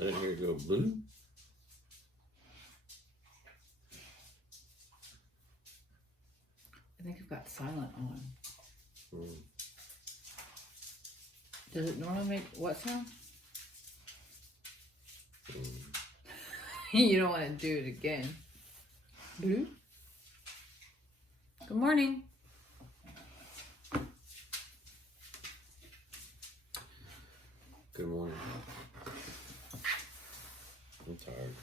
I didn't hear it go blue. I think I've got silent on. Mm. Does it normally make what sound? You don't want to do it again. Blue? Good morning. Good morning. I'm tired.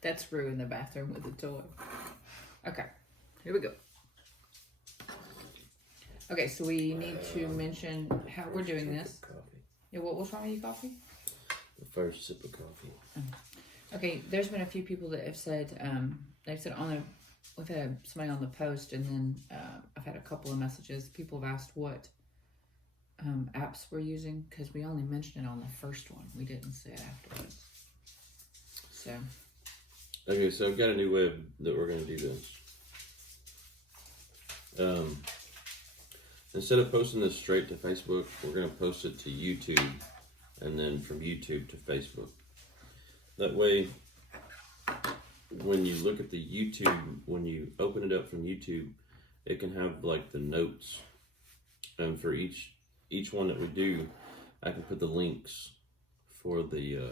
That's Rue in the bathroom with the toy. Okay, here we go. Okay, so we need to mention how we're doing this. Yeah, what's wrong with your coffee? The first sip of coffee. Okay, there's been a few people that have said, they've said we've had somebody on the post, and then I've had a couple of messages. People have asked what apps we're using, because we only mentioned it on the first one. We didn't say it afterwards. So. Okay, so I've got a new way that we're going to do this. Instead of posting this straight to Facebook, we're going to post it to YouTube, and then from YouTube to Facebook. That way, when you look at the YouTube, when you open it up from YouTube, it can have like the notes. And for each one that we do, I can put the links for the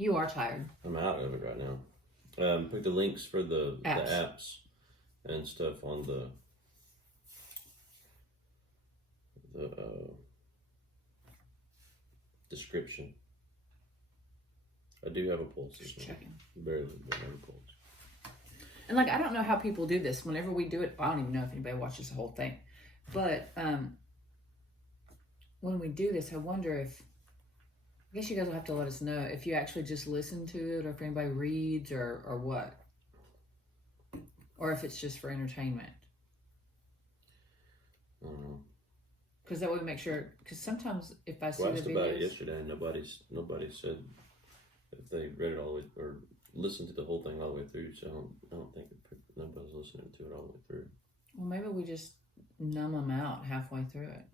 You are tired. I'm out of it right now. Put the links for the apps and stuff on the description. I do have a pulse. Just checking. Barely, but I have a pulse. And like, I don't know how people do this. Whenever we do it, I don't even know if anybody watches the whole thing. But when we do this, I wonder if, I guess you guys will have to let us know if you actually just listen to it, or if anybody reads, or what. Or if it's just for entertainment. I don't know. Because that would make sure, because sometimes if I see the videos. I asked about it yesterday, and nobody said if they read it all the way, or listened to the whole thing all the way through, so I don't think nobody's listening to it all the way through. Well, maybe we just numb them out halfway through it.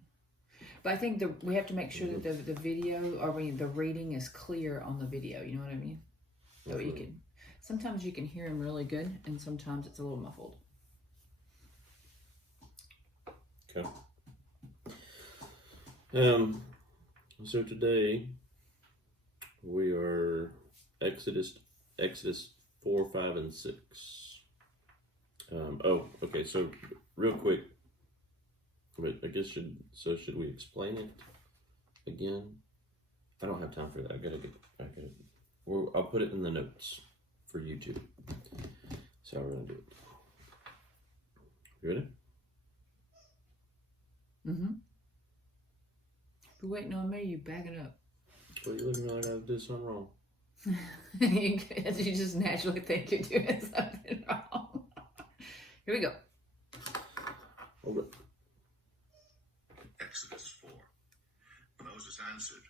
But I think we have to make sure that the video, or the reading is clear on the video. You know what I mean? So you can, sometimes you can hear them really good, and sometimes it's a little muffled. Okay. So today we are Exodus 4, 5, and 6. Okay. So real quick. But I guess should we explain it again? I don't have time for that. I'll put it in the notes for YouTube. So we're gonna do it. You ready? Mm-hmm. If you're waiting on me, you back it up. Well, you're looking like I did something wrong. You just naturally think you're doing something wrong. Here we go. Hold it. Exodus 4. Moses answered,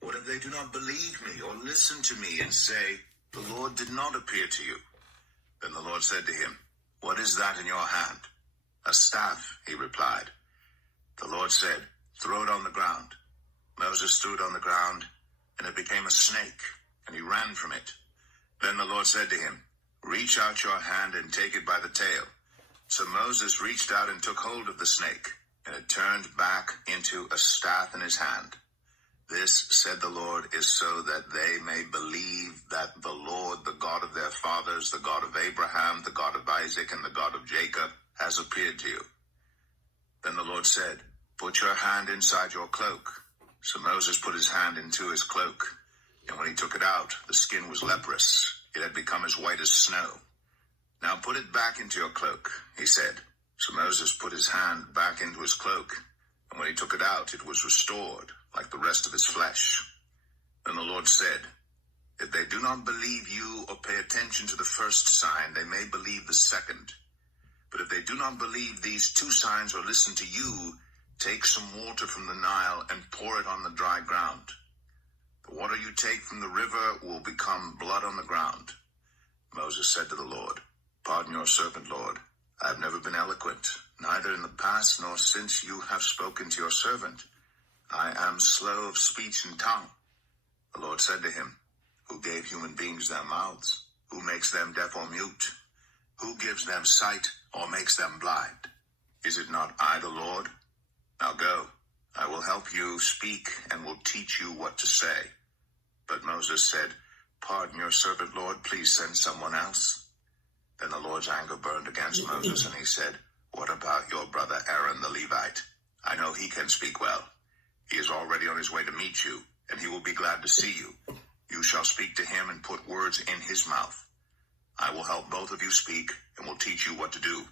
"What if they do not believe me or listen to me and say, 'The Lord did not appear to you'?" Then the Lord said to him, "What is that in your hand?" "A staff," he replied. The Lord said, "Throw it on the ground." Moses threw it on the ground, and it became a snake, and he ran from it. Then the Lord said to him, "Reach out your hand and take it by the tail." So Moses reached out and took hold of the snake, and it turned back into a staff in his hand. "This," said the Lord, "is so that they may believe that the Lord, the God of their fathers, the God of Abraham, the God of Isaac, and the God of Jacob, has appeared to you." Then the Lord said, "Put your hand inside your cloak." So Moses put his hand into his cloak, and when he took it out, the skin was leprous. It had become as white as snow. "Now put it back into your cloak," he said. So Moses put his hand back into his cloak, and when he took it out, it was restored, like the rest of his flesh. Then the Lord said, "If they do not believe you or pay attention to the first sign, they may believe the second. But if they do not believe these two signs or listen to you, take some water from the Nile and pour it on the dry ground." The water Whatever you take from the river will become blood on the ground. Moses said to the Lord, Pardon your servant, Lord. I have never been eloquent, neither in the past nor since you have spoken to your servant. I am slow of speech and tongue. The Lord said to him, Who gave human beings their mouths? Who makes them deaf or mute? Who gives them sight or makes them blind? Is it not I, the Lord? Now go, I will help you speak and will teach you what to say. But Moses said, Pardon your servant, Lord, please send someone else. Then the Lord's anger burned against Moses, and he said, What about your brother Aaron the Levite? I know he can speak well. He is already on his way to meet you, and he will be glad to see you. You shall speak to him and put words in his mouth. I will help both of you speak and will teach you what to do.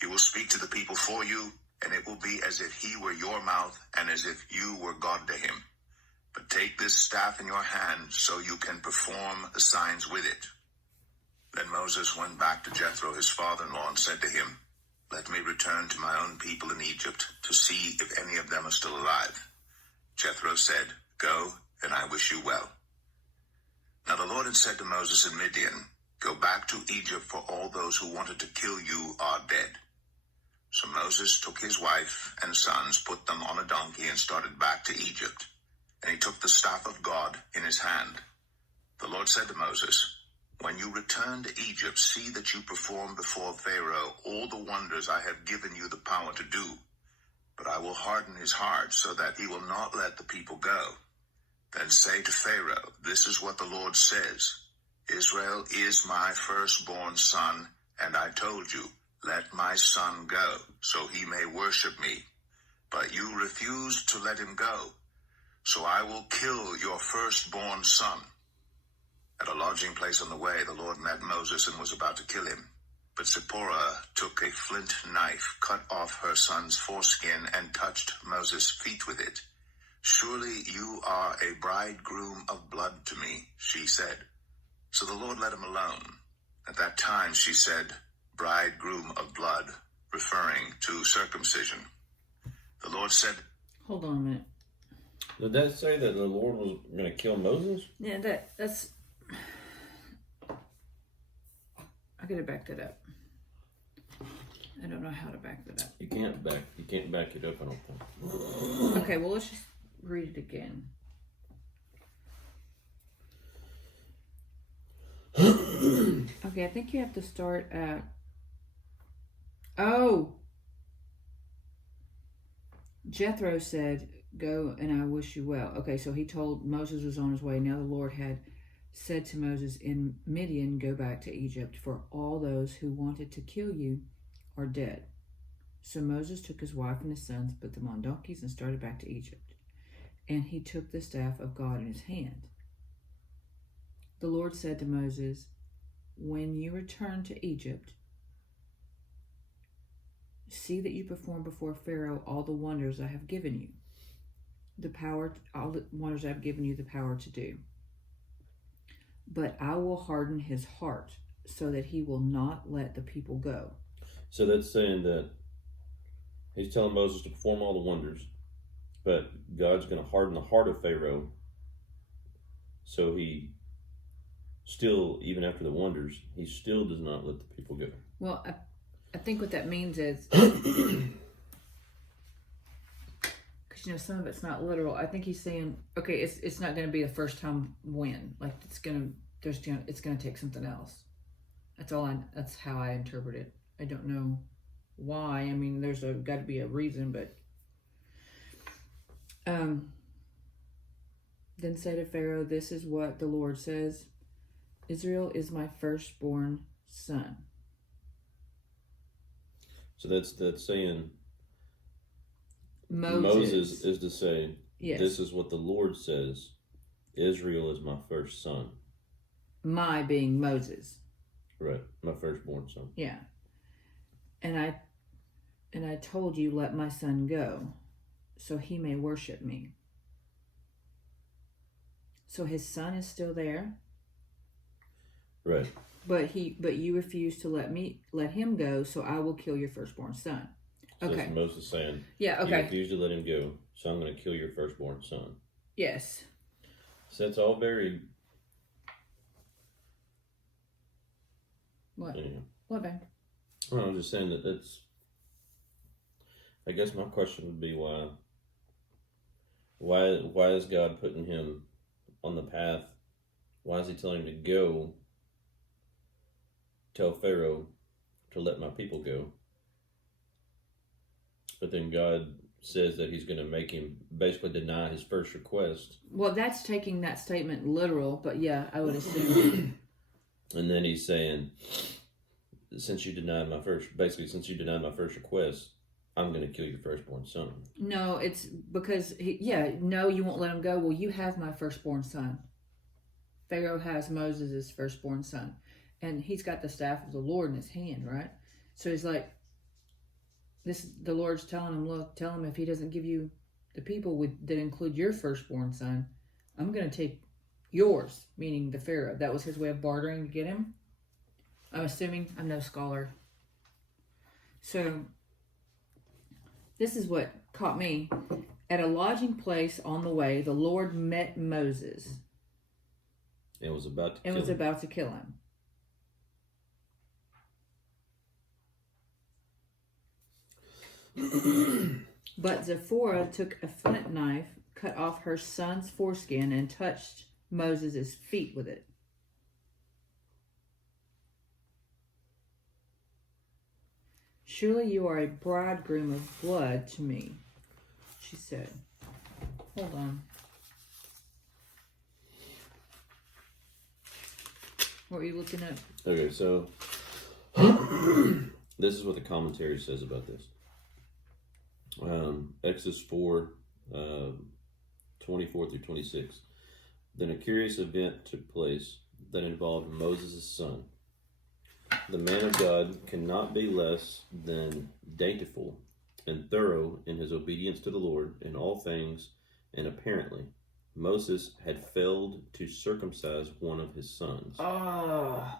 He will speak to the people for you, and it will be as if he were your mouth and as if you were God to him. But take this staff in your hand so you can perform the signs with it. Then Moses went back to Jethro, his father-in-law, and said to him, Let me return to my own people in Egypt to see if any of them are still alive. Jethro said, Go, and I wish you well. Now the Lord had said to Moses in Midian, Go back to Egypt, for all those who wanted to kill you are dead. So Moses took his wife and sons, put them on a donkey, and started back to Egypt. And he took the staff of God in his hand. The Lord said to Moses, When you return to Egypt, see that you perform before Pharaoh all the wonders I have given you the power to do. But I will harden his heart so that he will not let the people go. Then say to Pharaoh, This is what the Lord says. Israel is my firstborn son, and I told you, Let my son go, so he may worship me. But you refused to let him go. So I will kill your firstborn son. At a lodging place on the way, the Lord met Moses and was about to kill him. But Zipporah took a flint knife, cut off her son's foreskin, and touched Moses' feet with it. Surely you are a bridegroom of blood to me, she said. So the Lord let him alone. At that time she said, Bridegroom of blood, referring to circumcision. The Lord said, Hold on a minute. Did that say that the Lord was going to kill Moses? Yeah, that's. I gotta back that up. I don't know how to back that up. You can't back it up, I don't think. Okay, well let's just read it again. Okay, I think you have to start at. Oh! Jethro said, Go and I wish you well. Okay, so he told Moses was on his way. Now the Lord had said to Moses in Midian, Go back to Egypt, for all those who wanted to kill you are dead. So Moses took his wife and his sons, put them on donkeys, and started back to Egypt. And he took the staff of God in his hand. The Lord said to Moses, When you return to Egypt, see that you perform before Pharaoh all the wonders I have given you. All the wonders I have given you the power to do. But I will harden his heart so that he will not let the people go. So that's saying that he's telling Moses to perform all the wonders, but God's going to harden the heart of Pharaoh, so he still, even after the wonders, he still does not let the people go. Well, I think what that means is, because some of it's not literal. I think he's saying, okay, it's not going to be the first time win. Like it's going to take something else. That's how I interpret it. I don't know why. I mean, there's got to be a reason, but then say to Pharaoh, This is what the Lord says. Israel is my firstborn son. So that's saying Moses is to say, yes. This is what the Lord says. Israel is my first son. My being Moses. Right, my firstborn son. Yeah. And I told you, let my son go, so he may worship me. So his son is still there. Right. But you refuse to let him go, so I will kill your firstborn son. So Okay. that's Moses saying, Yeah, okay. You refuse to let him go, so I'm going to kill your firstborn son. Yes. So it's all very. What? Anyway. What, babe? Well, I'm just saying that it's. I guess my question would be why. Why is God putting him on the path? Why is he telling him to go? Tell Pharaoh to let my people go. But then God says that he's going to make him basically deny his first request. Well, that's taking that statement literal, but yeah, I would assume. And then he's saying, since you denied my first request, I'm going to kill your firstborn son. No, it's because, you won't let him go. Well, you have my firstborn son. Pharaoh has Moses' firstborn son. And he's got the staff of the Lord in his hand, right? So he's like, the Lord's telling him, look, tell him if he doesn't give you the people that include your firstborn son, I'm going to take yours, meaning the Pharaoh. That was his way of bartering to get him. I'm assuming. I'm no scholar. So this is what caught me. At a lodging place on the way, the Lord met Moses. And was about to kill him. But Zipporah took a flint knife, cut off her son's foreskin, and touched Moses' feet with it. Surely you are a bridegroom of blood to me, she said. Hold on. What are you looking at? Okay, so this is what the commentary says about this. Exodus 4, 24 through 26. Then a curious event took place that involved Moses' son. The man of God cannot be less than daintiful and thorough in his obedience to the Lord in all things, and apparently Moses had failed to circumcise one of his sons. Oh.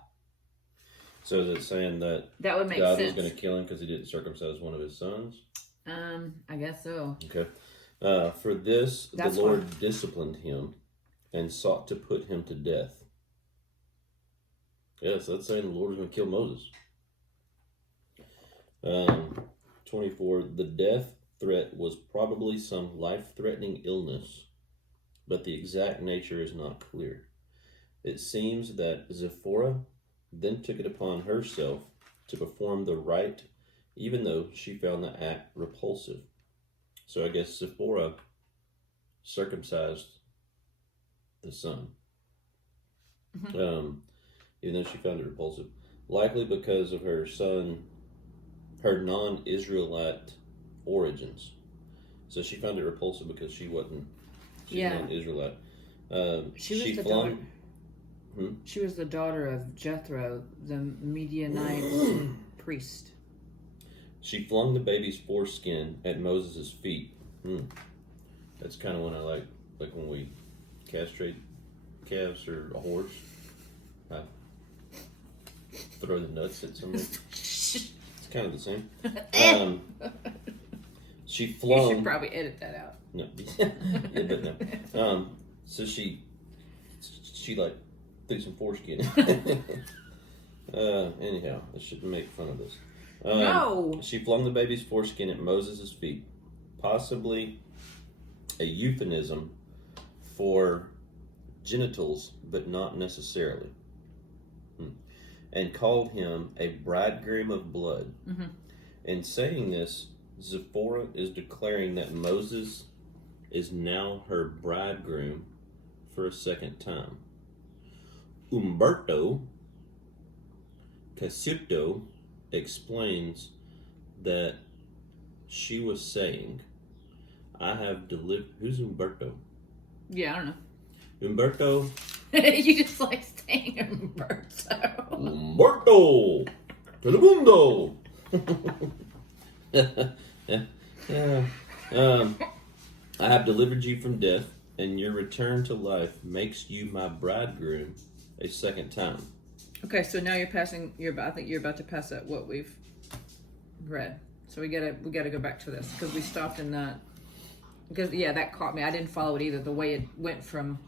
So is it saying that would make God sense. was going to kill him because he didn't circumcise one of his sons? I guess so. Okay. For this, That's the Lord disciplined him and sought to put him to death. Yes, that's saying the Lord is going to kill Moses. 24. The death threat was probably some life-threatening illness, but the exact nature is not clear. It seems that Zipporah then took it upon herself to perform the rite, even though she found the act repulsive. So I guess Zipporah circumcised the son. Mm-hmm. Even though she found it repulsive. Likely because of her non-Israelite origins. So she found it repulsive because she's non-Israelite. She was the daughter of Jethro, the Midianite priest. She flung the baby's foreskin at Moses' feet. That's kind of when I like when we castrate calves or a horse. I throw the nuts at somebody. It's kind of the same. She flung. You should probably edit that out. No, yeah, but no. So she like threw some foreskin. Anyhow, I shouldn't make fun of this. No. She flung the baby's foreskin at Moses' feet, possibly a euphemism for genitals, but not necessarily. And called him a bridegroom of blood. Mm-hmm. In saying this, Zipporah is declaring that Moses is now her bridegroom for a second time. Umberto Casuto explains that she was saying, I have delivered... Who's Umberto? Yeah, I don't know. Umberto... You just like saying Umberto. Umberto! Telemundo! I have delivered you from death, and your return to life makes you my bridegroom a second time. Okay, so now I think you're about to pass out what we've read. So we gotta go back to this because we stopped in that. Because that caught me. I didn't follow it either. The way it went from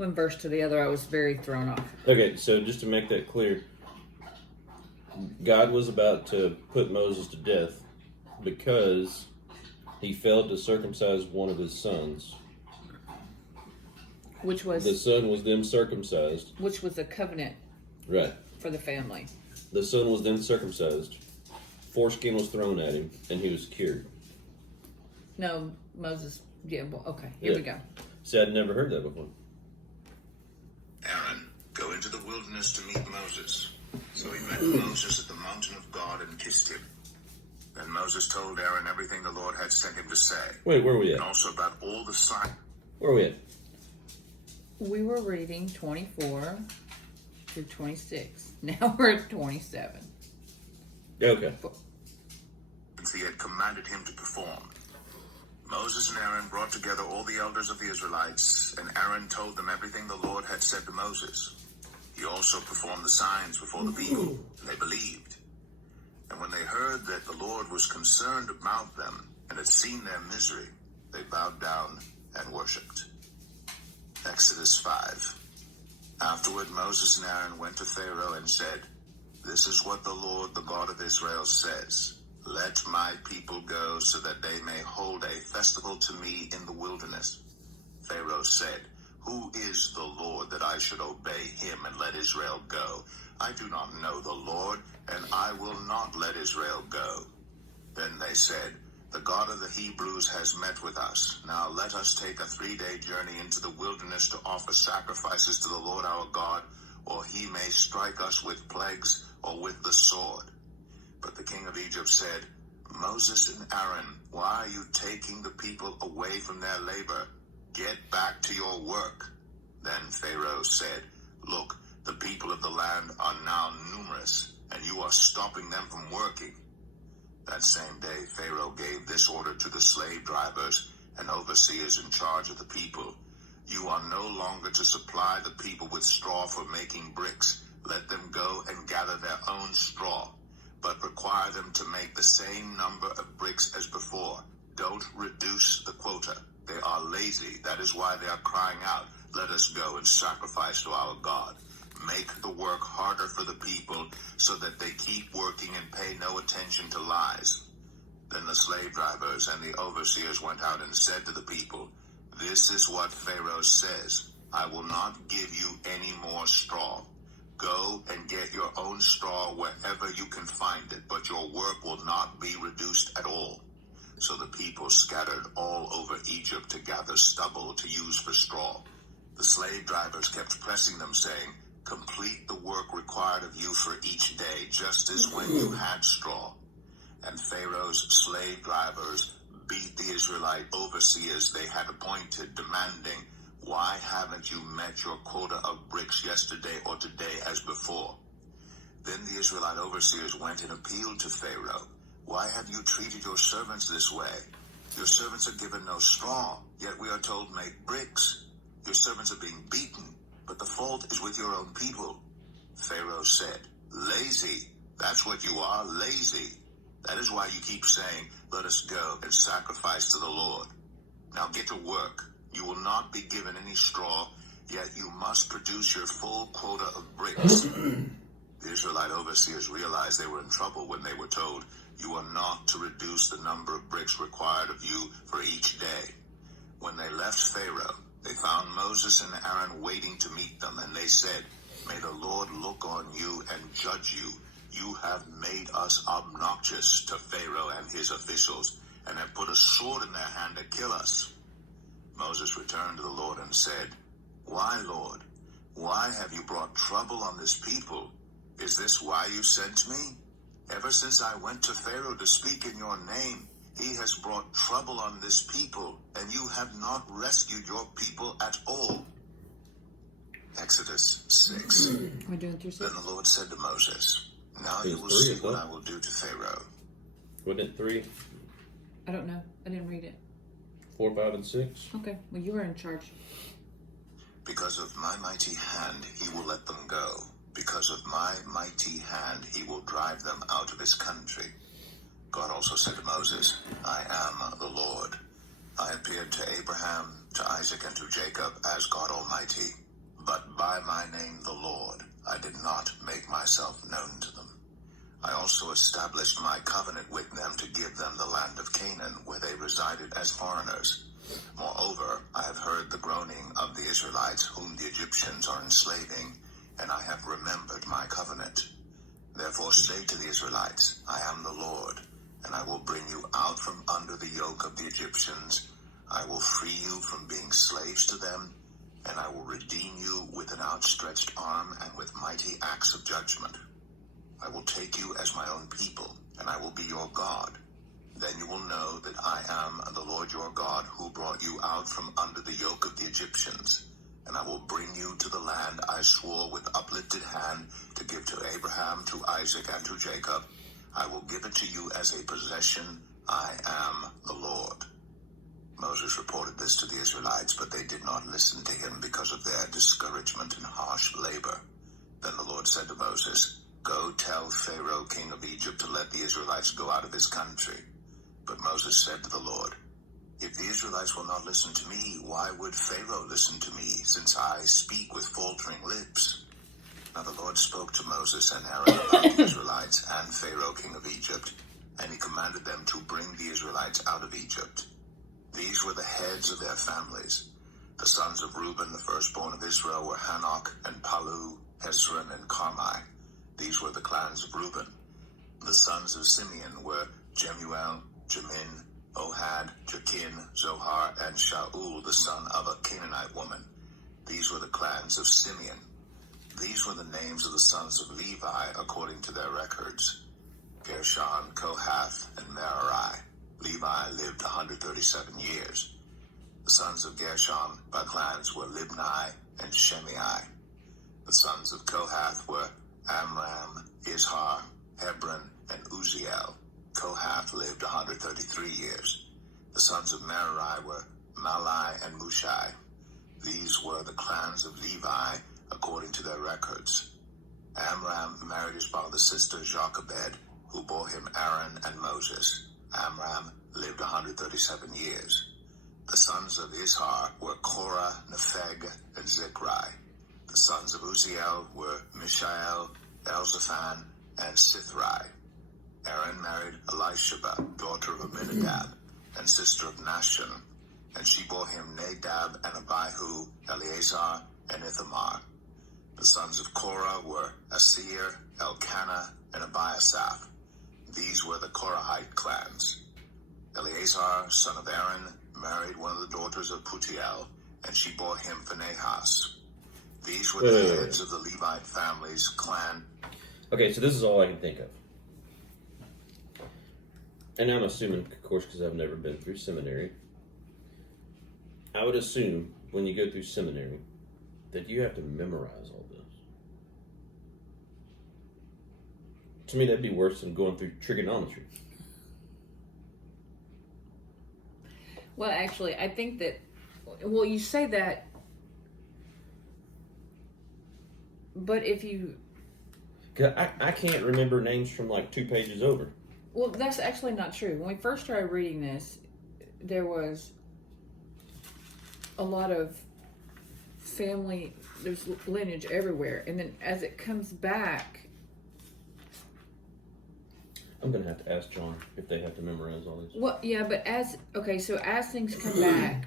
one verse to the other, I was very thrown off. Okay, so just to make that clear, God was about to put Moses to death because he failed to circumcise one of his sons. Which was The son was then circumcised. a covenant Right. for the family. The son was then circumcised. Foreskin was thrown at him, and he was cured. No, Moses. Yeah. Well, okay. Here we go. See, I'd never heard that before. Aaron, go into the wilderness to meet Moses. So he met Moses at the mountain of God and kissed him. Then Moses told Aaron everything the Lord had sent him to say, Wait, where are we and at? also about all the signs. Where are we at? We were reading 24 through 26. Now we're at 27. Okay. He had commanded him to perform. Moses and Aaron brought together all the elders of the Israelites, and Aaron told them everything the Lord had said to Moses. He also performed the signs before the people, and they believed. And when they heard that the Lord was concerned about them and had seen their misery, they bowed down and worshipped. Exodus 5. Afterward, Moses and Aaron went to Pharaoh and said, "This is what the Lord, the God of Israel, says. Let my people go so that they may hold a festival to me in the wilderness." Pharaoh said, "Who is the Lord that I should obey him and let Israel go? I do not know the Lord, and I will not let Israel go." Then they said, "The God of the Hebrews has met with us. Now let us take a 3-day journey into the wilderness to offer sacrifices to the Lord our God, or he may strike us with plagues or with the sword." But the king of Egypt said, "Moses and Aaron, why are you taking the people away from their labor? Get back to your work." Then Pharaoh said, "Look, the people of the land are now numerous, and you are stopping them from working." That same day, Pharaoh gave this order to the slave drivers and overseers in charge of the people: "You are no longer to supply the people with straw for making bricks. Let them go and gather their own straw, but require them to make the same number of bricks as before. Don't reduce the quota. They are lazy. That is why they are crying out, 'Let us go and sacrifice to our God.' Make the work harder for the people so that they keep working and pay no attention to lies." Then the slave drivers and the overseers went out and said to the people, "This is what Pharaoh says. I will not give you any more straw. Go and get your own straw wherever you can find it, but your work will not be reduced at all." So the people scattered all over Egypt to gather stubble to use for straw. The slave drivers kept pressing them, saying, "Complete the work required of you for each day, just as when you had straw." And Pharaoh's slave drivers beat the Israelite overseers they had appointed, demanding, "Why haven't you met your quota of bricks yesterday or today as before?" Then the Israelite overseers went and appealed to Pharaoh, "Why have you treated your servants this way? Your servants are given no straw, yet we are told, 'Make bricks.' Your servants are being beaten, but the fault is with your own people." Pharaoh said, "Lazy, that's what you are, lazy. That is why you keep saying, 'Let us go and sacrifice to the Lord.' Now get to work. You will not be given any straw, yet you must produce your full quota of bricks." The Israelite overseers realized they were in trouble when they were told, "You are not to reduce the number of bricks required of you for each day." When they left Pharaoh, they found Moses and Aaron waiting to meet them, and they said, "May the Lord look on you and judge you. You have made us obnoxious to Pharaoh and his officials, and have put a sword in their hand to kill us." Moses returned to the Lord and said, "Why, Lord? Why have you brought trouble on this people? Is this why you sent me? Ever since I went to Pharaoh to speak in your name, he has brought trouble on this people, and you have not rescued your people at all." Exodus 6. We're doing through 6. Then the Lord said to Moses, "Now It you was will 3, see I what thought. I will do to Pharaoh. Wasn't it 3, I don't know. I didn't read it. 4, 5, and 6? Okay. Well, you were in charge. Because of my mighty hand, he will let them go. Because of my mighty hand, he will drive them out of his country." God also said to Moses, "I am the Lord. I appeared to Abraham, to Isaac, and to Jacob as God Almighty. by my name the Lord, I did not make myself known to them. I also established my covenant with them to give them the land of Canaan, where they resided as foreigners. Moreover, I have heard the groaning of the Israelites, whom the Egyptians are enslaving, and I have remembered my covenant. Therefore say to the Israelites, I am the Lord, and I will bring you out from under the yoke of the Egyptians. I will free you from being slaves to them, and I will redeem you with an outstretched arm and with mighty acts of judgment. I will take you as my own people, and I will be your God. Then you will know that I am the Lord your God, who brought you out from under the yoke of the Egyptians. And I will bring you to the land I swore with uplifted hand to give to Abraham, to Isaac, and to Jacob. I will give it to you as a possession. I am the Lord. Moses reported this to the Israelites, but they did not listen to him because of their discouragement and harsh labor. Then the Lord said to Moses, Go tell Pharaoh, king of Egypt, to let the Israelites go out of his country. But Moses said to the Lord, If the Israelites will not listen to me, why would Pharaoh listen to me, since I speak with faltering lips? Now the Lord spoke to Moses and Aaron about the Israelites and Pharaoh, king of Egypt, and he commanded them to bring the Israelites out of Egypt. These were the heads of their families. The sons of Reuben, the firstborn of Israel, were Hanok and Palu, Hezron and Carmi. These were the clans of Reuben. The sons of Simeon were Jemuel, Jamin, Ohad, Jachin, Zohar, and Shaul, the son of a Canaanite woman. These were the clans of Simeon. These were the names of the sons of Levi according to their records: Gershon, Kohath, and Merari. Levi lived 137 years. The sons of Gershon by clans were Libni and Shimei. The sons of Kohath were Amram, Izhar, Hebron, and Uziel. Kohath lived 133 years. The sons of Merari were Malai and Mushai. These were the clans of Levi according to their records. Amram married his father's sister Jochebed, who bore him Aaron and Moses. Amram lived 137 years. The sons of Izhar were Korah, Nepheg, and Zikri. The sons of Uziel were Mishael, Elzaphan, and Sithri. Aaron married Elisheba, daughter of Aminadab, and sister of Nashon, and she bore him Nadab and Abihu, Eleazar, and Ithamar. The sons of Korah were Asir, Elkanah, and Abiasaph. These were the Korahite clans. Eleazar, son of Aaron, married one of the daughters of Putiel, and she bore him Phinehas. These were the heads of the Levite family's clan. Okay, so this is all I can think of. And I'm assuming, of course, because I've never been through seminary, I would assume when you go through seminary that you have to memorize all this. To me, that'd be worse than going through trigonometry. Well, actually, I think that, well, you say that, but if you... Cause I can't remember names from like 2 pages over. Well, that's actually not true. When we first started reading this, there was a lot of family, there's lineage everywhere. And then as it comes back... I'm going to have to ask John if they have to memorize all this. Well, yeah, but as things come back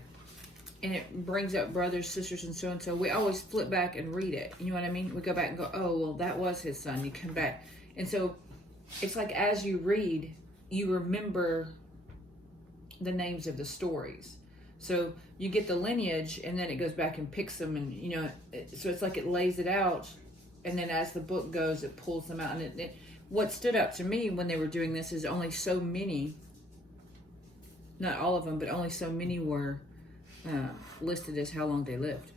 and it brings up brothers, sisters, and so, we always flip back and read it. You know what I mean? We go back and go, oh, well, that was his son. You come back. And so it's like as you read, you remember the names of the stories. So you get the lineage and then it goes back and picks them and, you know, so it's like it lays it out. And then as the book goes, it pulls them out. And what stood out to me when they were doing this is only so many, not all of them, but only so many were listed as how long they lived.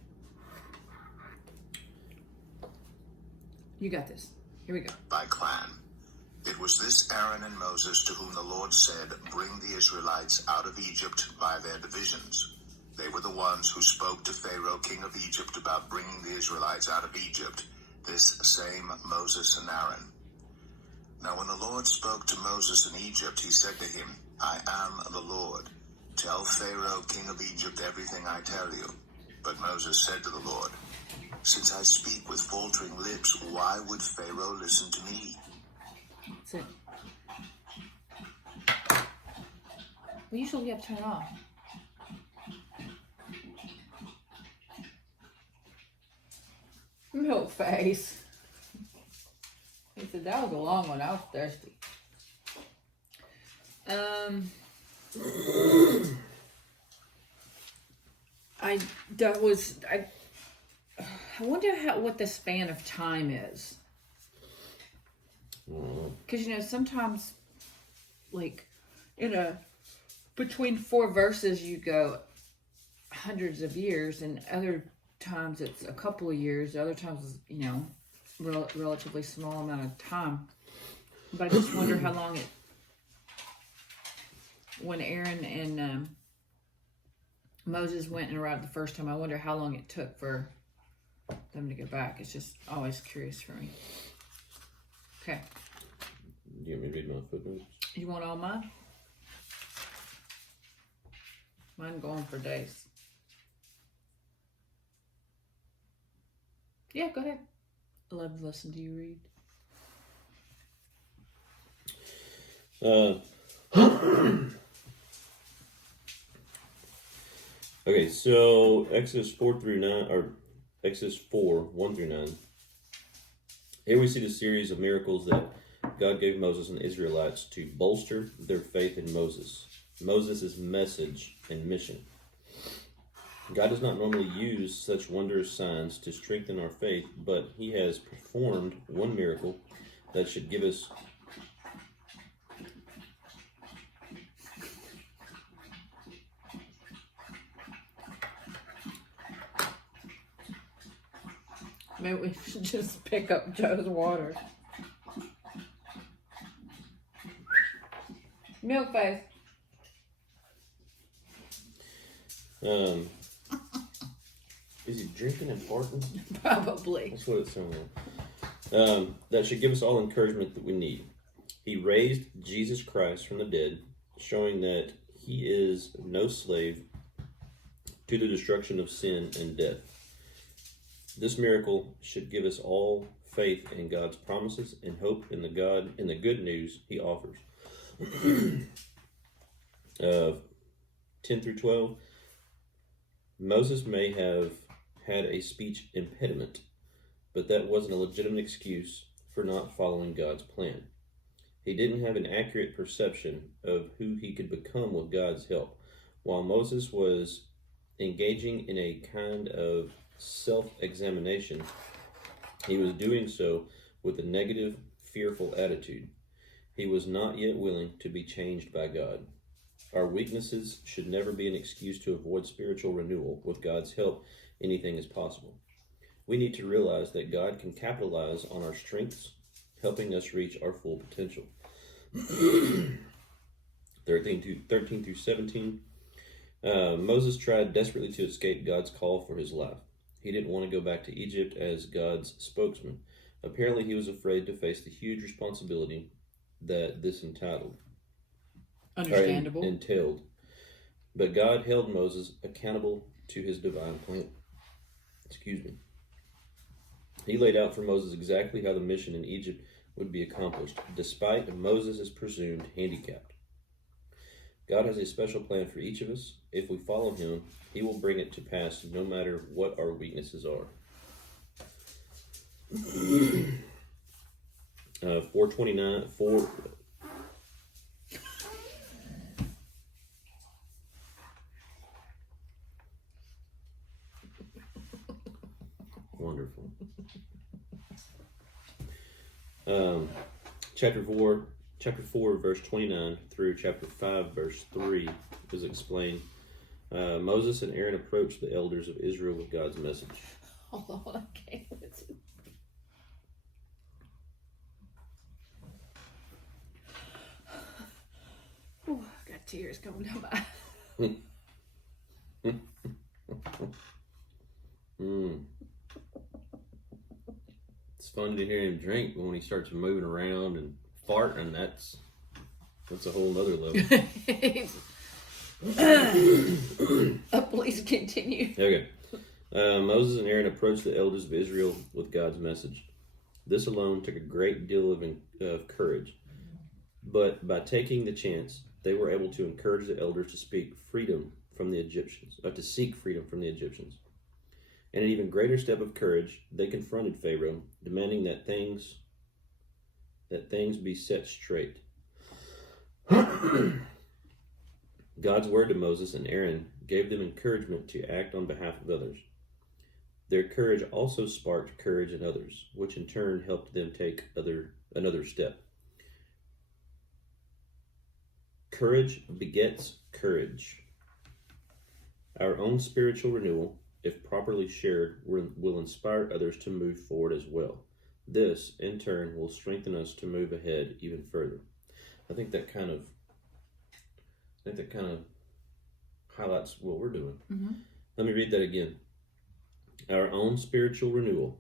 You got this. Here we go. By clan. It was this Aaron and Moses to whom the Lord said, Bring the Israelites out of Egypt by their divisions. They were the ones who spoke to Pharaoh, king of Egypt, about bringing the Israelites out of Egypt, this same Moses and Aaron. Now when the Lord spoke to Moses in Egypt, he said to him, I am the Lord. Tell Pharaoh, king of Egypt, everything I tell you. But Moses said to the Lord, Since I speak with faltering lips, why would Pharaoh listen to me? That's it. Well, usually you have to turn it off. Milk face. He said that was a long one. I was thirsty. I wonder what the span of time is. Because, sometimes, like, between 4 verses you go hundreds of years, and other times it's a couple of years, other times it's, relatively small amount of time. But I just wonder how long when Aaron and Moses went and arrived the first time, I wonder how long it took for them to get back. It's just always curious for me. Okay. Do you want me to read my footnotes? You want all mine? Mine going for days. Yeah, go ahead. I love to listen to you read. Okay, so Exodus 4 through 9, or Exodus 4, 1 through 9. Here we see the series of miracles that God gave Moses and the Israelites to bolster their faith in Moses. Moses' message and mission. God does not normally use such wondrous signs to strengthen our faith, but he has performed one miracle that should give us Maybe we should just pick up Joe's water. Milk face. Is he drinking and farting? Probably. That's what it sounds like. That should give us all encouragement that we need. He raised Jesus Christ from the dead, showing that he is no slave to the destruction of sin and death. This miracle should give us all faith in God's promises and hope in the good news he offers. 10 through 12. Moses may have had a speech impediment, but that wasn't a legitimate excuse for not following God's plan. He didn't have an accurate perception of who he could become with God's help. While Moses was engaging in a kind of self-examination, he was doing so with a negative, fearful attitude. He was not yet willing to be changed by God. Our weaknesses should never be an excuse to avoid spiritual renewal. With God's help, anything is possible. We need to realize that God can capitalize on our strengths, helping us reach our full potential. 13 through 17. Moses tried desperately to escape God's call for his life. He didn't want to go back to Egypt as God's spokesman. Apparently, he was afraid to face the huge responsibility that this entailed. But God held Moses accountable to his divine plan. He laid out for Moses exactly how the mission in Egypt would be accomplished, despite Moses' presumed handicap. God has a special plan for each of us. If we follow him, he will bring it to pass no matter what our weaknesses are. 429. Wonderful. Chapter 4, verse 29 through chapter 5, verse 3 is explained. Moses and Aaron approached the elders of Israel with God's message. Hold on, I can't listen. Ooh, I got tears coming down my It's fun to hear him drink, but when he starts moving around and farting, that's a whole nother level. Please continue. Okay. Moses and Aaron approached the elders of Israel with God's message. This alone took a great deal of courage. But by taking the chance, they were able to encourage the elders to seek freedom from the Egyptians. In an even greater step of courage, they confronted Pharaoh, demanding that things be set straight. God's word to Moses and Aaron gave them encouragement to act on behalf of others. Their courage also sparked courage in others, which in turn helped them take another step. Courage begets courage. Our own spiritual renewal, if properly shared, will inspire others to move forward as well. This, in turn, will strengthen us to move ahead even further. I think that kind of highlights what we're doing. Mm-hmm. Let me read that again. Our own spiritual renewal,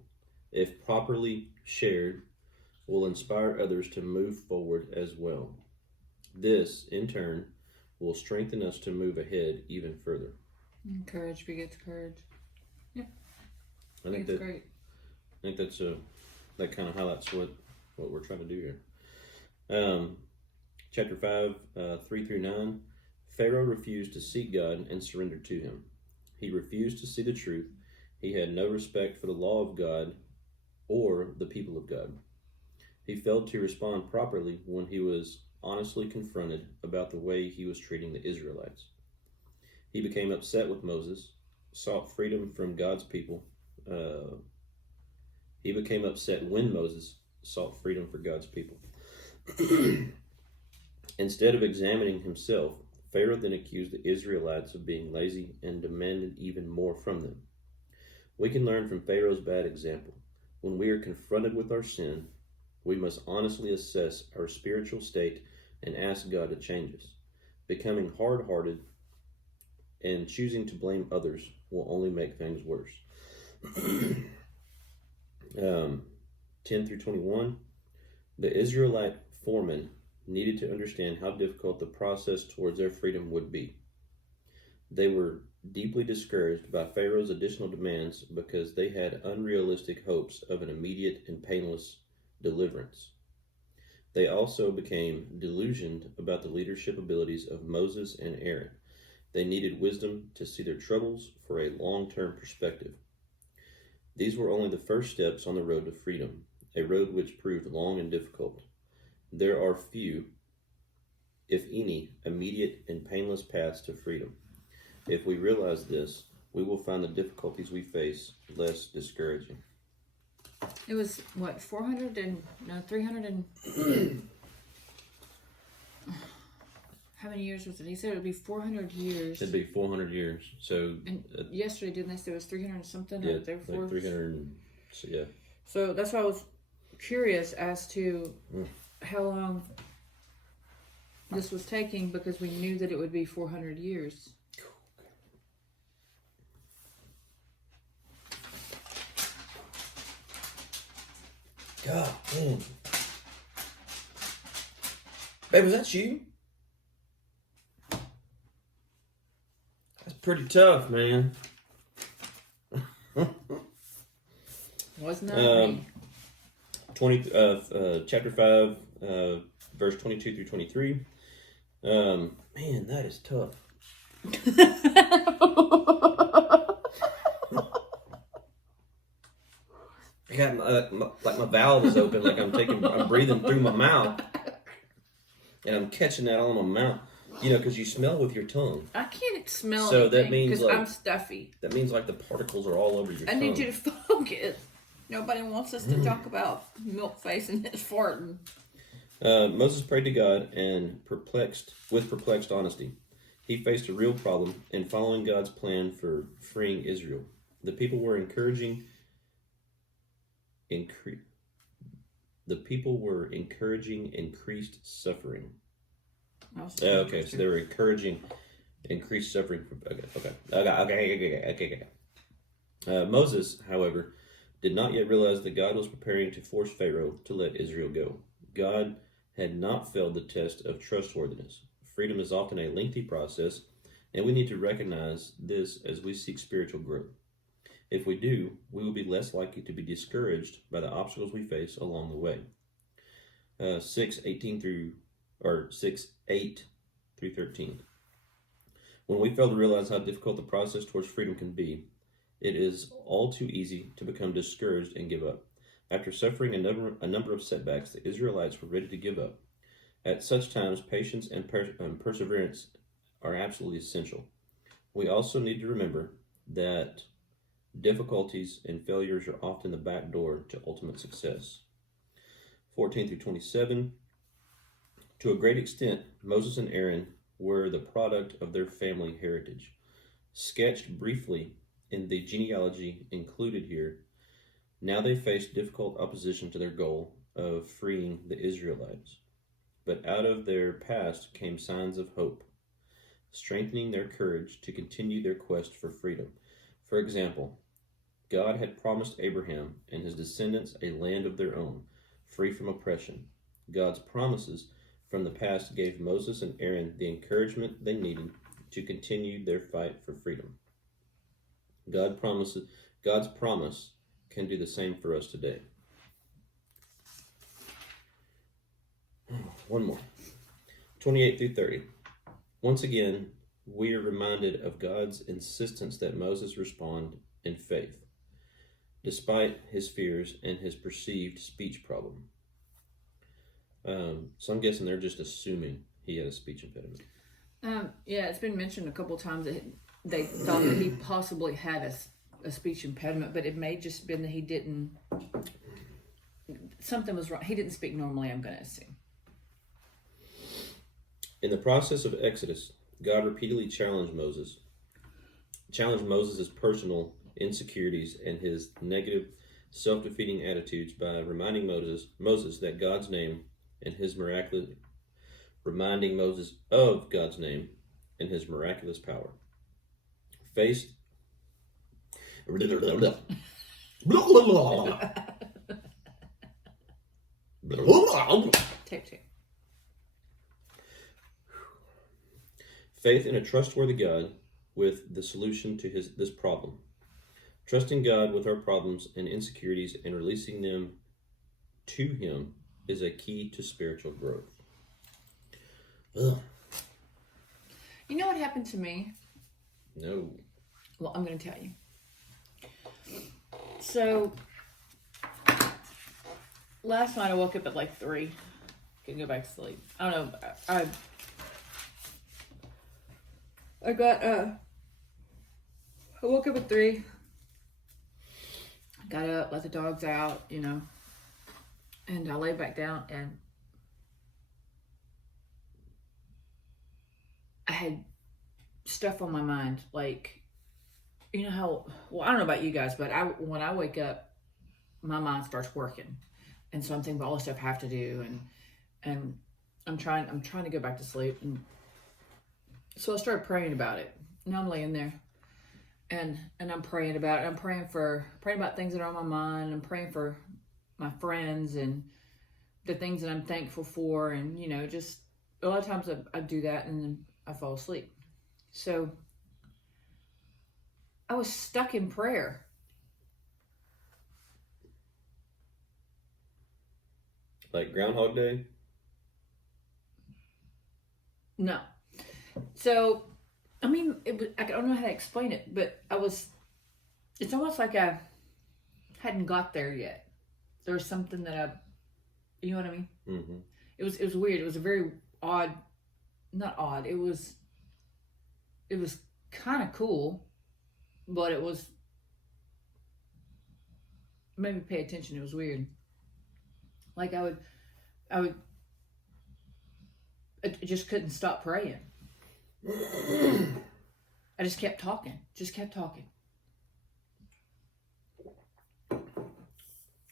if properly shared, will inspire others to move forward as well. This, in turn, will strengthen us to move ahead even further. Courage begets courage. Yeah, I think that's great. I think that kind of highlights what we're trying to do here. Chapter 5, 3 through 9. Pharaoh refused to seek God and surrendered to him. He refused to see the truth. He had no respect for the law of God or the people of God. He failed to respond properly when he was honestly confronted about the way he was treating the Israelites. He became upset with Moses, sought freedom from God's people. He became upset when Moses sought freedom for God's people. Instead of examining himself, Pharaoh then accused the Israelites of being lazy and demanded even more from them. We can learn from Pharaoh's bad example. When we are confronted with our sin, we must honestly assess our spiritual state and ask God to change us. Becoming hard-hearted and choosing to blame others will only make things worse. 10 through 21. The Israelite foremen needed to understand how difficult the process towards their freedom would be. They were deeply discouraged by Pharaoh's additional demands because they had unrealistic hopes of an immediate and painless deliverance. They also became delusioned about the leadership abilities of Moses and Aaron. They needed wisdom to see their troubles for a long-term perspective. These were only the first steps on the road to freedom, a road which proved long and difficult. There are few, if any, immediate and painless paths to freedom. If we realize this, we will find the difficulties we face less discouraging. It was, 300 and... How many years was it? He said it would be 400 years. It'd be 400 years. So and yesterday, didn't they say it was 300 and something? Yeah, like 300. Yeah. So that's why I was curious as to how long this was taking, because we knew that it would be 400 years. God damn. Babe, was that you? That's pretty tough, man. Wasn't that me? Chapter 5, verse 22 through 23. Man, that is tough. I got my valve is open, like I'm breathing through my mouth, and I'm catching that all in my mouth. You know, because you smell with your tongue. I can't smell so anything that means because like, I'm stuffy. That means like the particles are all over your tongue. I need you to focus. Nobody wants us to talk about milk face and his farting. Moses prayed to God and perplexed honesty. He faced a real problem in following God's plan for freeing Israel. The people were encouraging increased suffering. Okay, so they were encouraging increased suffering. Okay. Moses, however, did not yet realize that God was preparing to force Pharaoh to let Israel go. God had not failed the test of trustworthiness. Freedom is often a lengthy process, and we need to recognize this as we seek spiritual growth. If we do, we will be less likely to be discouraged by the obstacles we face along the way. 6:18 through or 6:8 through 13. When we fail to realize how difficult the process towards freedom can be, it is all too easy to become discouraged and give up. After suffering a number of setbacks, the Israelites were ready to give up. At such times, patience and perseverance are absolutely essential. We also need to remember that difficulties and failures are often the back door to ultimate success. 14 through 27. To a great extent, Moses and Aaron were the product of their family heritage. Sketched briefly in the genealogy included here, now they faced difficult opposition to their goal of freeing the Israelites. But out of their past came signs of hope, strengthening their courage to continue their quest for freedom. For example, God had promised Abraham and his descendants a land of their own, free from oppression. God's promises from the past gave Moses and Aaron the encouragement they needed to continue their fight for freedom. God's promise can do the same for us today. One more. 28 through 30. Once again, we are reminded of God's insistence that Moses respond in faith, despite his fears and his perceived speech problem. So I'm guessing they're just assuming he had a speech impediment. Yeah, it's been mentioned a couple times that they thought that he possibly had a speech impediment, but it may just been that he didn't. Something was wrong. He didn't speak normally, I'm going to assume. In the process of Exodus, God repeatedly challenged Moses' personal insecurities and his negative, self-defeating attitudes by reminding Moses that God's name and his miraculous, reminding Moses of God's name and his miraculous power. Faced Tape. Faith in a trustworthy God with the solution to this problem. Trusting God with our problems and insecurities and releasing them to him is a key to spiritual growth. Ugh. You know what happened to me? No. Well, I'm going to tell you. So, last night I woke up at like 3. Couldn't go back to sleep. I don't know. I woke up at 3. Got up, let the dogs out, and I lay back down, and I had stuff on my mind, like, I don't know about you guys, but when I wake up, my mind starts working, and so I'm thinking about all the stuff I have to do, and I'm trying to go back to sleep, and so I started praying about it. Now I'm laying there, and I'm praying about it. I'm praying about things that are on my mind. I'm praying for my friends and the things that I'm thankful for, and just a lot of times I do that, and then I fall asleep. So I was stuck in prayer. Like Groundhog Day? No. So, I mean, I don't know how to explain it, but it's almost like I hadn't got there yet. There was something that you know what I mean? Mm-hmm. It was weird. It was a very not odd. It was kind of cool, but it made me pay attention. It was weird. Like I just couldn't stop praying. I just kept talking.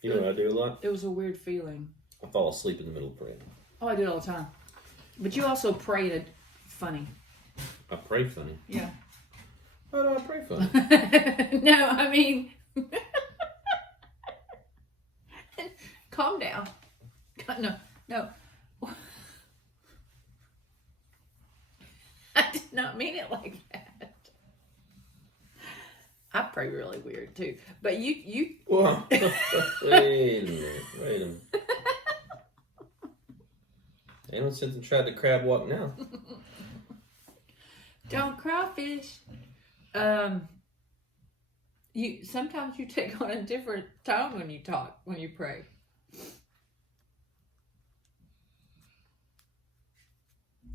You know what I do a lot? It was a weird feeling. I fall asleep in the middle of praying. Oh, I do it all the time. But you also prayed funny. I pray funny? Yeah. How do I pray funny? No, I mean... Calm down. No. I did not mean it like that. I pray really weird too. But you Well, wait a minute. Ain't no sense in trying to crab walk now. don't crawfish. You sometimes you take on a different tone when you talk, when you pray.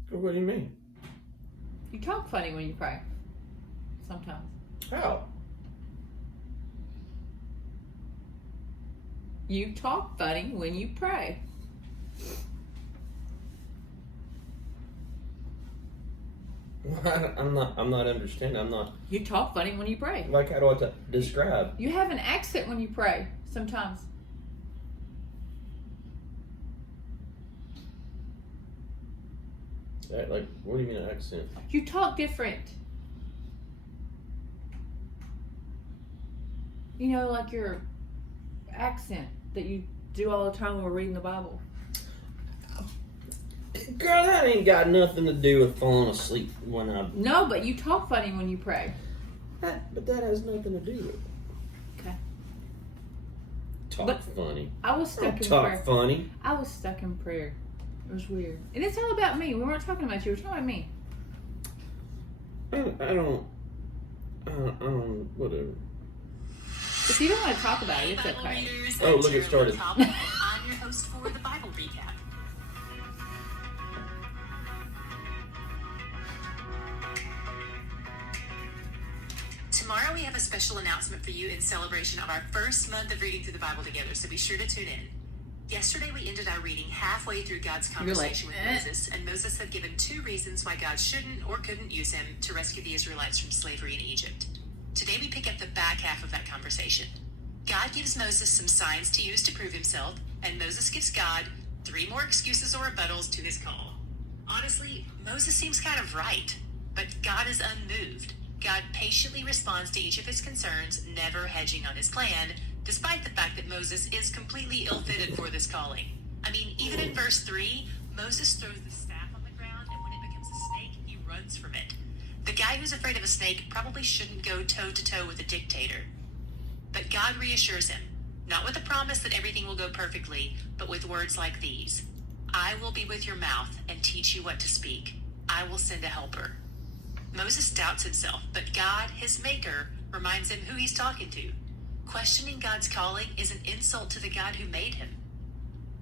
What do you mean? You talk funny when you pray. Sometimes. How? You talk funny when you pray. I'm not understanding. I'm not. You talk funny when you pray. Like, how do I describe? You have an accent when you pray. Sometimes. Like, what do you mean an accent? You talk different. You know, like your accent that you do all the time when we're reading the Bible. Girl, that ain't got nothing to do with falling asleep when I. No, but you talk funny when you pray. But that has nothing to do with it. Okay. Talk But- funny. I was stuck in Talk prayer. funny. I was stuck in prayer. It was weird. And it's all about me. We weren't talking about you. We're talking about me. I don't. Whatever. If you don't want to talk about it, it's Bible okay. readers, Oh, I'm look, it Tara started. Cobb, and I'm your host for the Bible Recap. Tomorrow we have a special announcement for you in celebration of our first month of reading through the Bible together, so be sure to tune in. Yesterday we ended our reading halfway through God's You're like, conversation with Moses, and Moses had given 2 reasons why God shouldn't or couldn't use him to rescue the Israelites from slavery in Egypt. Today we pick up the back half of that conversation. God gives Moses some signs to use to prove himself, and Moses gives God 3 more excuses or rebuttals to his call. Honestly, Moses seems kind of right, but God is unmoved. God patiently responds to each of his concerns, never hedging on his plan, despite the fact that Moses is completely ill-fitted for this calling. I mean, even in verse 3, Moses throws the staff on the ground, and when it becomes a snake, he runs from it. The guy who's afraid of a snake probably shouldn't go toe-to-toe with a dictator. But God reassures him, not with a promise that everything will go perfectly, but with words like these. I will be with your mouth and teach you what to speak. I will send a helper. Moses doubts himself, but God, his maker, reminds him who he's talking to. Questioning God's calling is an insult to the God who made him.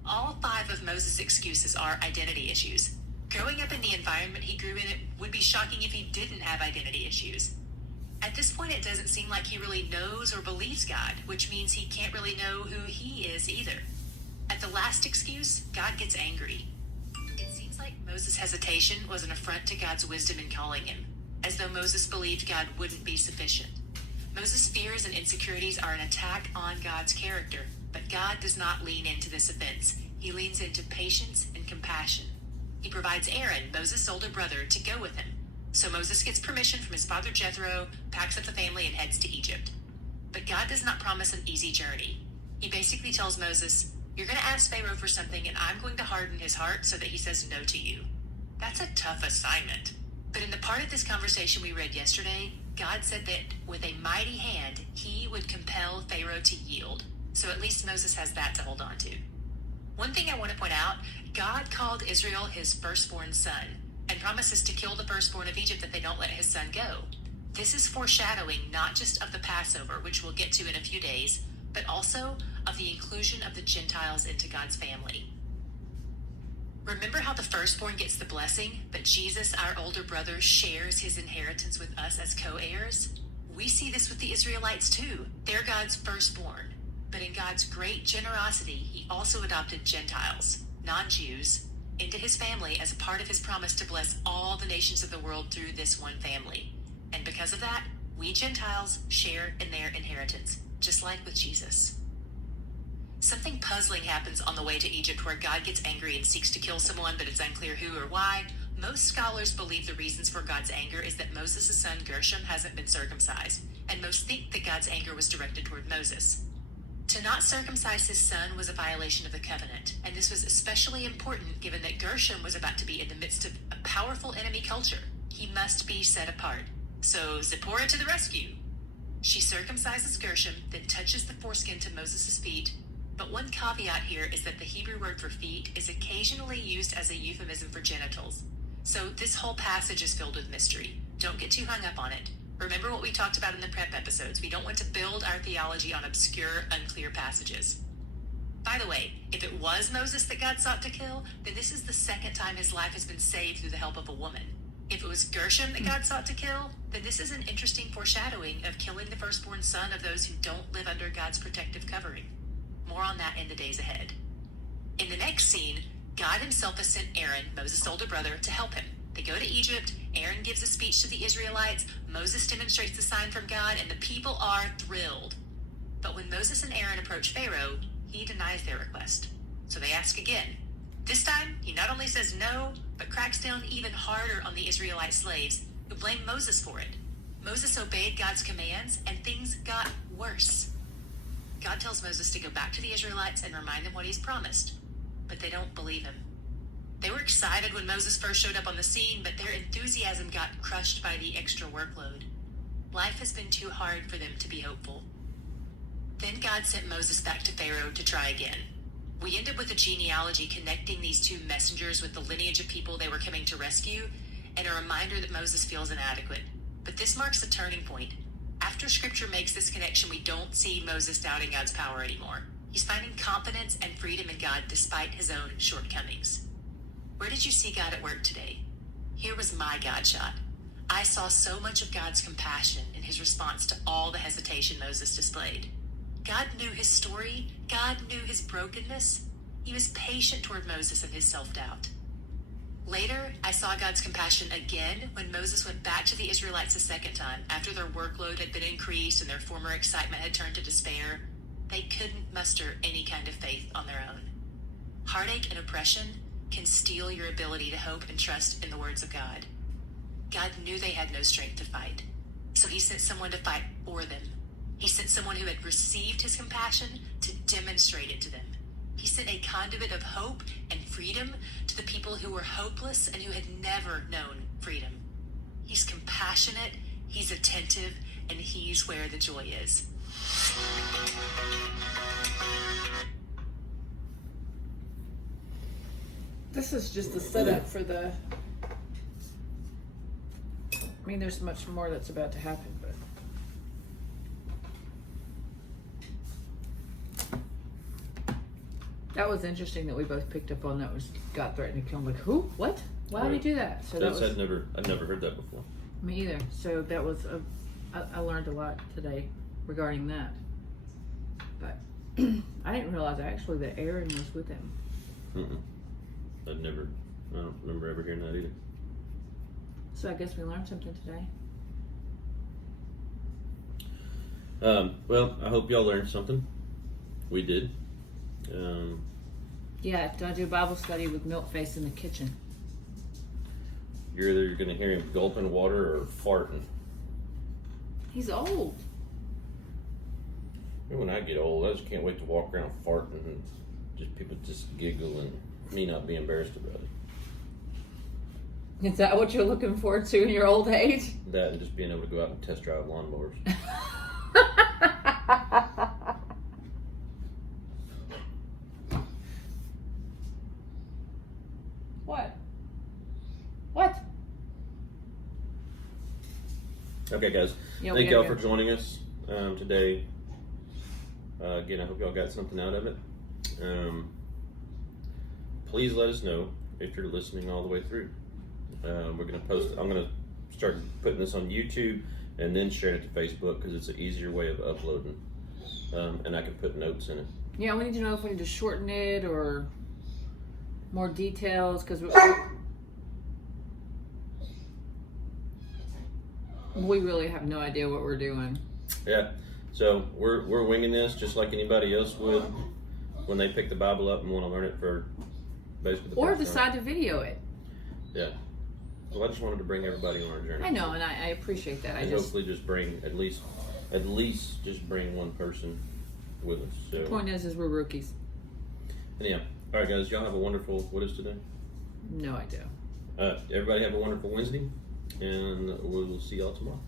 All 5 of Moses' excuses are identity issues. Growing up in the environment he grew in, it would be shocking if he didn't have identity issues. At this point, it doesn't seem like he really knows or believes God, which means he can't really know who he is either. At the last excuse, God gets angry. It seems like Moses' hesitation was an affront to God's wisdom in calling him, as though Moses believed God wouldn't be sufficient. Moses' fears and insecurities are an attack on God's character, but God does not lean into this offense. He leans into patience and compassion. He provides Aaron, Moses' older brother, to go with him. So Moses gets permission from his father Jethro, packs up the family, and heads to Egypt. But God does not promise an easy journey. He basically tells Moses, you're going to ask Pharaoh for something, and I'm going to harden his heart so that he says no to you. That's a tough assignment. But in the part of this conversation we read yesterday, God said that with a mighty hand, he would compel Pharaoh to yield. So at least Moses has that to hold on to. One thing I want to point out, God called Israel his firstborn son and promises to kill the firstborn of Egypt if they don't let his son go. This is foreshadowing not just of the Passover, which we'll get to in a few days, but also of the inclusion of the Gentiles into God's family. Remember how the firstborn gets the blessing, but Jesus, our older brother, shares his inheritance with us as co-heirs? We see this with the Israelites too. They're God's firstborn. But in God's great generosity, he also adopted Gentiles, non-Jews, into his family as a part of his promise to bless all the nations of the world through this one family. And because of that, we Gentiles share in their inheritance, just like with Jesus. Something puzzling happens on the way to Egypt where God gets angry and seeks to kill someone, but it's unclear who or why. Most scholars believe the reasons for God's anger is that Moses' son Gershom hasn't been circumcised, and most think that God's anger was directed toward Moses. To not circumcise his son was a violation of the covenant, and this was especially important given that Gershom was about to be in the midst of a powerful enemy culture. He must be set apart. So Zipporah to the rescue. She circumcises Gershom, then touches the foreskin to Moses' feet. But one caveat here is that the Hebrew word for feet is occasionally used as a euphemism for genitals. So this whole passage is filled with mystery. Don't get too hung up on it. Remember what we talked about in the prep episodes. We don't want to build our theology on obscure, unclear passages. By the way, if it was Moses that God sought to kill, then this is the second time his life has been saved through the help of a woman. If it was Gershom that God sought to kill, then this is an interesting foreshadowing of killing the firstborn son of those who don't live under God's protective covering. More on that in the days ahead. In the next scene, God himself has sent Aaron, Moses' older brother, to help him. They go to Egypt, Aaron gives a speech to the Israelites, Moses demonstrates the sign from God, and the people are thrilled. But when Moses and Aaron approach Pharaoh, he denies their request. So they ask again. This time, he not only says no, but cracks down even harder on the Israelite slaves, who blame Moses for it. Moses obeyed God's commands, and things got worse. God tells Moses to go back to the Israelites and remind them what he's promised, but they don't believe him. They were excited when Moses first showed up on the scene, but their enthusiasm got crushed by the extra workload. Life has been too hard for them to be hopeful. Then God sent Moses back to Pharaoh to try again. We end up with a genealogy connecting these two messengers with the lineage of people they were coming to rescue, and a reminder that Moses feels inadequate. But this marks a turning point. After Scripture makes this connection, we don't see Moses doubting God's power anymore. He's finding confidence and freedom in God despite his own shortcomings. Where did you see God at work today? Here was my God shot. I saw so much of God's compassion in his response to all the hesitation Moses displayed. God knew his story. God knew his brokenness. He was patient toward Moses and his self-doubt. Later, I saw God's compassion again when Moses went back to the Israelites a second time after their workload had been increased and their former excitement had turned to despair. They couldn't muster any kind of faith on their own. Heartache and oppression can steal your ability to hope and trust in the words of God. God knew they had no strength to fight, so he sent someone to fight for them. He sent someone who had received his compassion to demonstrate it to them. He sent a conduit of hope and freedom to the people who were hopeless and who had never known freedom. He's compassionate, he's attentive, and he's where the joy is. This is just the setup for the... I mean, there's much more that's about to happen, but... That was interesting that we both picked up on. That was God threatening to kill him. Like, who? What? Why would he do that? So that was, I'd never heard that before. me either. So that was I learned a lot today regarding that. But I didn't realize actually that Aaron was with him. I don't remember ever hearing that either. So I guess we learned something today. Well, I hope y'all learned something. We did. Yeah, don't do Bible study with Milkface in the kitchen. You're either going to hear him gulping water or farting. He's old. When I get old, I just can't wait to walk around farting and just people just giggle and me not be embarrassed about it. Is that what you're looking forward to in your old age? That and just being able to go out and test drive lawnmowers. What? Okay, guys. Yeah, Thank y'all for joining us today. Again, I hope y'all got something out of it. Please let us know if you're listening all the way through. We're gonna post. I'm gonna start putting this on YouTube and then sharing it to Facebook because it's an easier way of uploading, and I can put notes in it. Yeah, we need to know if we need to shorten it or more details because we really have no idea what we're doing. Yeah, so we're winging this just like anybody else would when they pick the Bible up and want to learn it for basically the Or first decide time. to video it. Yeah. Well, I just wanted to bring everybody on our journey. I know, and I appreciate that. And hopefully just bring at least just bring one person with us. So The point is we're rookies. anyhow, all right, guys, y'all have a wonderful. What is today? No idea. Everybody have a wonderful Wednesday, and we'll see y'all tomorrow.